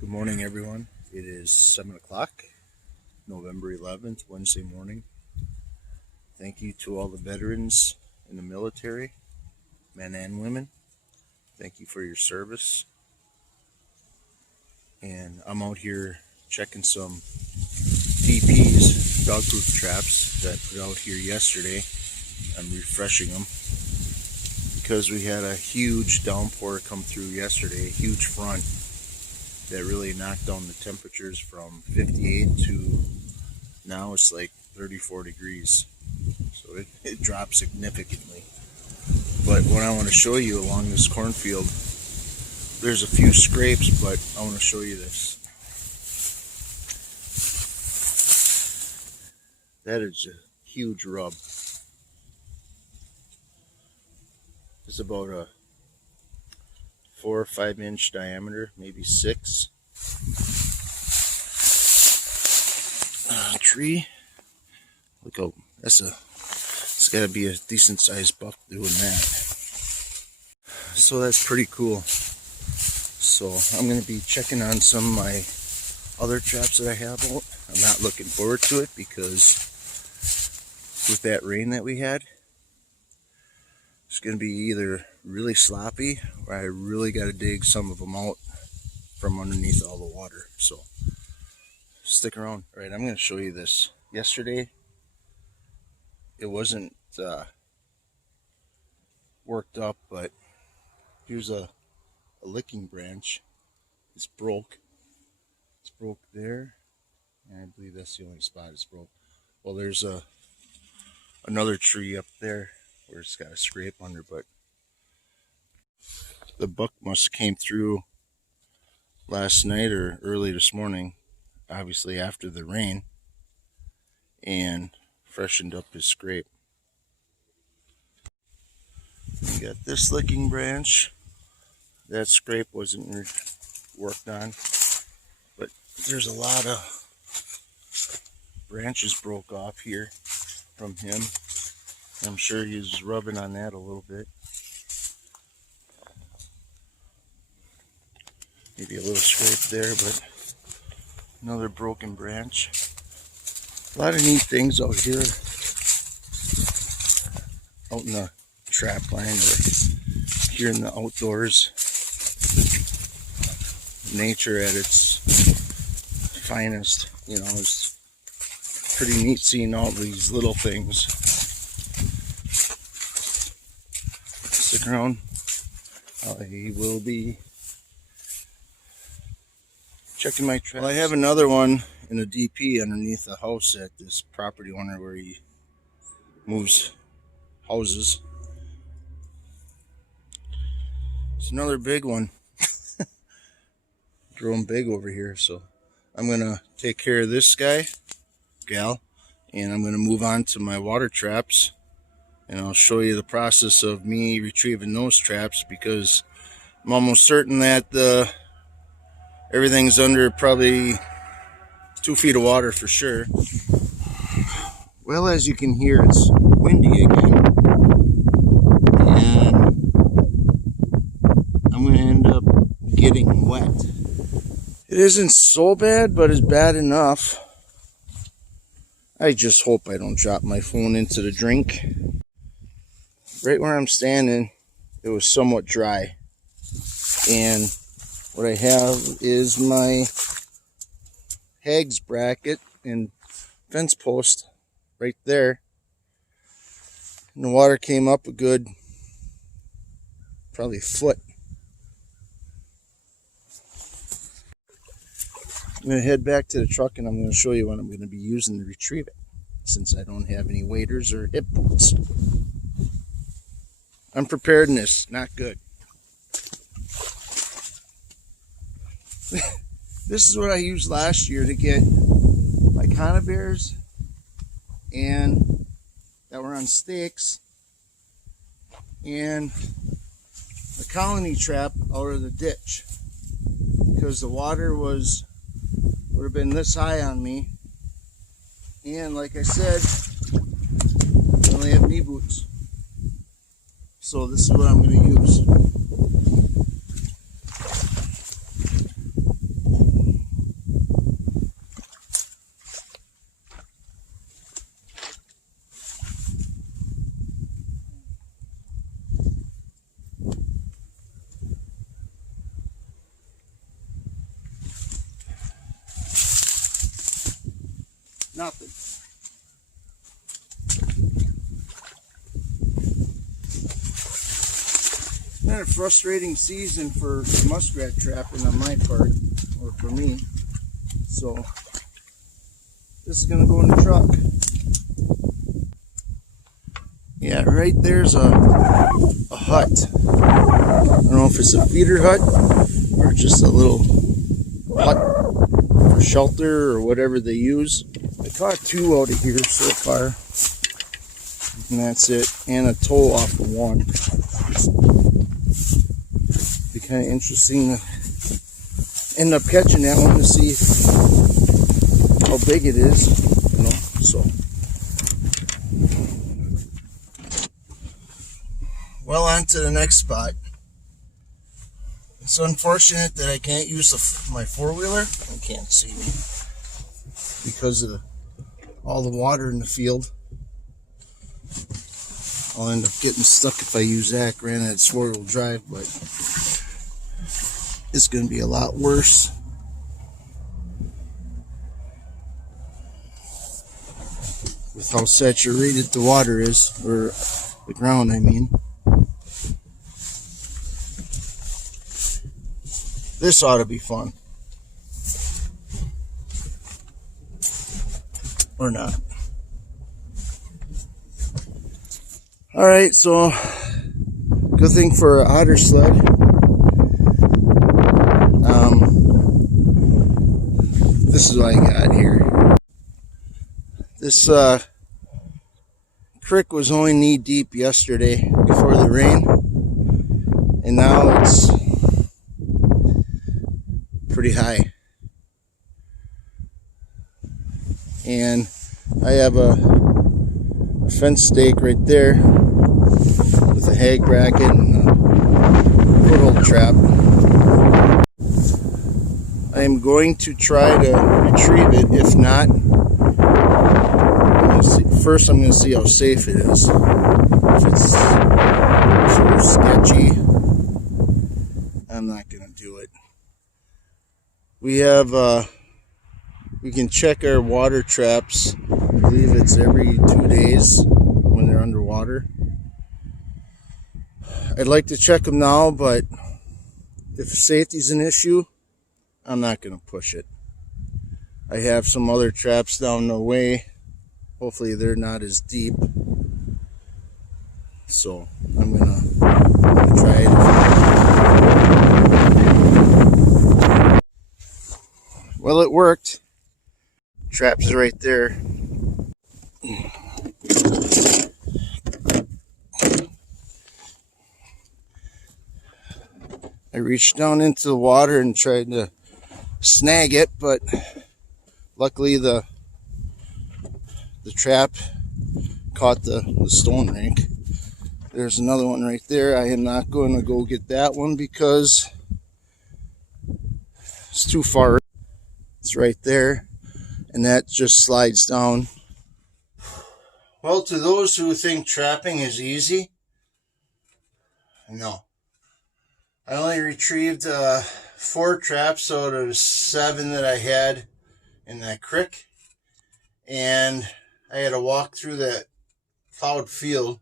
Good morning, everyone. It is 7 o'clock, November 11th, Wednesday morning. Thank you to all the veterans in the military, men and women. Thank you for your service. And I'm out here checking some DPs, dog-proof traps, that I put out here yesterday. I'm refreshing them because we had a huge downpour come through yesterday, a huge front that really knocked down the temperatures from 58 to now it's like 34 degrees. So it dropped significantly. But what I want to show you along this cornfield, there's a few scrapes, but I want to show you this. That is a huge rub. It's about a 4 or 5 inch diameter, maybe 6. Tree. Look how it's got to be a decent sized buck doing that. So that's pretty cool. So I'm going to be checking on some of my other traps that I have out. I'm not looking forward to it because with that rain that we had, it's going to be either really sloppy or I really got to dig some of them out from underneath all the water. So stick around. All right, I'm going to show you this. Yesterday, it wasn't worked up, but here's a licking branch. It's broke. It's broke there, and I believe that's the only spot it's broke. Well, there's another tree up there where it's got a scrape under, but the buck must have came through last night or early this morning, obviously after the rain, and freshened up his scrape. You got this licking branch. That scrape wasn't worked on, but there's a lot of branches broke off here from him. I'm sure he was rubbing on that a little bit. Maybe a little scrape there, but another broken branch. A lot of neat things out here, out in the trap line or here in the outdoors. Nature at its finest, you know, it's pretty neat seeing all these little things. Stick around. I will be checking my traps. Well, I have another one in a DP underneath the house at this property owner where he moves houses. It's another big one. Growing big over here, so I'm gonna take care of this gal, and I'm gonna move on to my water traps, and I'll show you the process of me retrieving those traps, because I'm almost certain that everything's under probably 2 feet of water for sure. Well, as you can hear, it's windy again, and I'm gonna end up getting wet. It isn't so bad, but it's bad enough. I just hope I don't drop my phone into the drink. Right where I'm standing, it was somewhat dry. And what I have is my hags bracket and fence post right there. And the water came up a good, probably a foot. I'm going to head back to the truck and I'm going to show you what I'm going to be using to retrieve it, since I don't have any waders or hip boots. Unpreparedness, not good. This is what I used last year to get my conibears and that were on stakes and a colony trap out of the ditch, because the water would have been this high on me, and like I said, I only have knee boots, so this is what I'm going to use. Nothing. It's been a frustrating season for muskrat trapping on my part, or for me. So this is gonna go in the truck. Yeah, right there's a hut. I don't know if it's a feeder hut or just a little hut for shelter or whatever they use. I caught 2 out of here so far, and that's it, and a tow off of one. Be kind of interesting to end up catching that one to see how big it is, you know. So, well, on to the next spot. It's unfortunate that I can't use my four-wheeler. I can't see me because of all the water in the field. I'll end up getting stuck if I use that. Granted, it's 4-wheel drive, but it's going to be a lot worse. With how saturated the water is, or the ground, I mean. This ought to be fun. Or not. Alright, so good thing for an otter sled. This is what I got here. This creek was only knee deep yesterday before the rain, and now it's pretty high. And I have a fence stake right there with a hag bracket and a foothold trap. I am going to try to retrieve it. If not, first I'm going to see how safe it is. If it's sort of sketchy, I'm not going to do it. We have we can check our water traps. I believe it's every 2 days when they're underwater. I'd like to check them now, but if safety's an issue, I'm not going to push it. I have some other traps down the way. Hopefully they're not as deep. So I'm gonna try it. Well, it worked. Trap is right there. I reached down into the water and tried to snag it, but luckily the trap caught the stone rink. There's another one right there. I am not going to go get that one because it's too far. It's right there, and that just slides down. Well, to those who think trapping is easy, no. I only retrieved 4 traps out of 7 that I had in that creek, and I had to walk through that plowed field.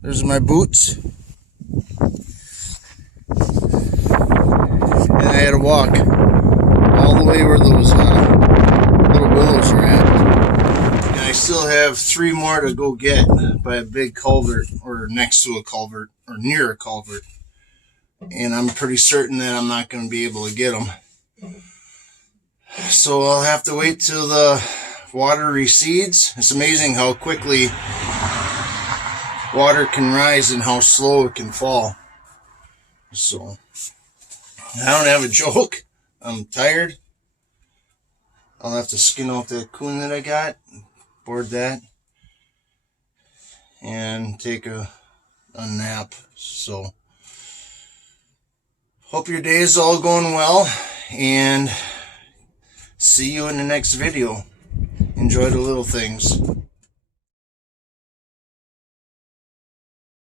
There's my boots, and I had to walk all the way where those little willows are at, and I still have 3 more to go get by a big culvert, or next to a culvert, or near a culvert. And I'm pretty certain that I'm not going to be able to get them. So I'll have to wait till the water recedes. It's amazing how quickly water can rise and how slow it can fall. So I don't have a joke. I'm tired. I'll have to skin off that coon that I got, board that, and take a nap. So hope your day is all going well, and see you in the next video. Enjoy the little things.